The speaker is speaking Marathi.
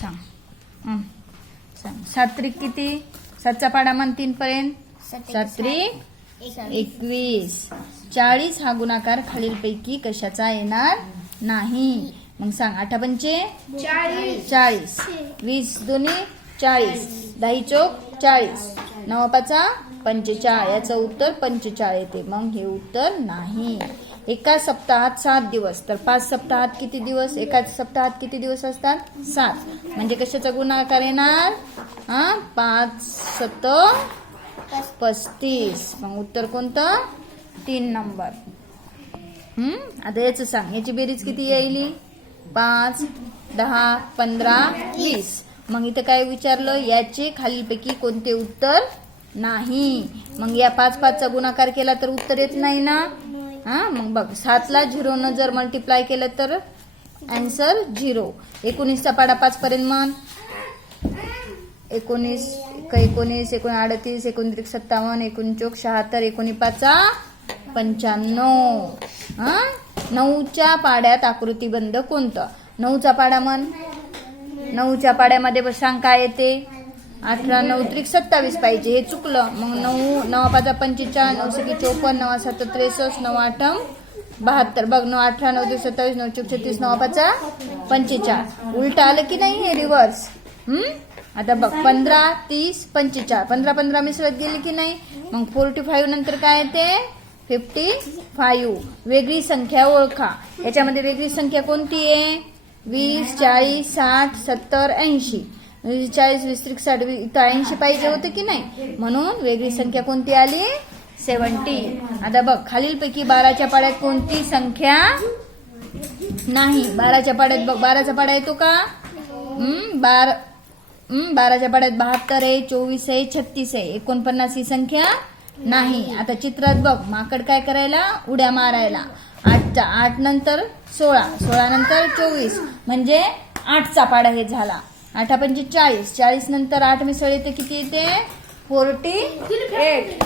सांग. सांग 7 त्रिक किती? 7चा पाडा म्हण 3 पर्यंत. 7 त्रिक 21. 40 हा गुणाकार खालीलपैकी कशाचा येणार नाही? मग सांग. 8 पंचे 40. 20 दोन्ही 40. 10 चोक 40. 9 पाचा 45. याचं उत्तर 45 येते. मग हे उत्तर नाही. एका सप्ताहात 7 दिवस, तर 5 सप्ताहात किती दिवस? एका सप्ताहात किती दिवस असतात? 7. म्हणजे कशाचा गुणाकार येणार? 5 7 35. मग उत्तर कोणतं? 3 नंबर. आता याचं सांग. याची बेरीज किती येईल? 5 10 15 20. मग इथं काय विचारलं? याचे खालीलपैकी कोणते उत्तर नाही? मग या 5 5चा गुणाकार केला तर उत्तर येत नाही ना. मग बघ 7ला 0 न जर मल्टिप्लाय केलं तर आन्सर 0. 19चा पाडा 5 पर्यंत म्हण. 19 19 38 39 57 39 76 19 95. 9च्या पाड्यात आकृतीबंध कोणतं? 9चा पाडा म्हण. 9च्या पाड्यामध्ये सांग काय येते? 18 9 त्रिक 27 पाहिजे. हे चुकलं. मग 9 9 5 45 9 6 54 9 7 63 9 8 72. बघ 9 18 9 27 9 36 9 5 45. उलट आलं की नाही? हे रिव्हर्स. आता बघ 15 30 45. 15 15 मिसळत गेली की नाही? मग 45 नंतर काय येते? 55. वेगळी संख्या ओळखा. याच्यामध्ये वेगळी संख्या कोणती आहे? 20 40 60 70 80. 40 20 30 60 इथं 80 पाहिजे होते की नाही? म्हणून वेगळी संख्या कोणती आली? 70. आता बघ खालीलपैकी 12च्या पाड्यात कोणती संख्या नाही? 12च्या पाड्यात बघ 12चा पाडा येतो का? 12च्या पाड्यात 72 आहे 24 आहे 36 आहे. 49 ही संख्या नाही. आता चित्रात बघ माकड काय करायला? उड्या मारायला. 8 नंतर 16 16 नंतर 24 म्हणजे 8चा पाडा हे झाला. 8 पंचे 40. 40 नंतर 8 मिसळ येते किती येते? 48.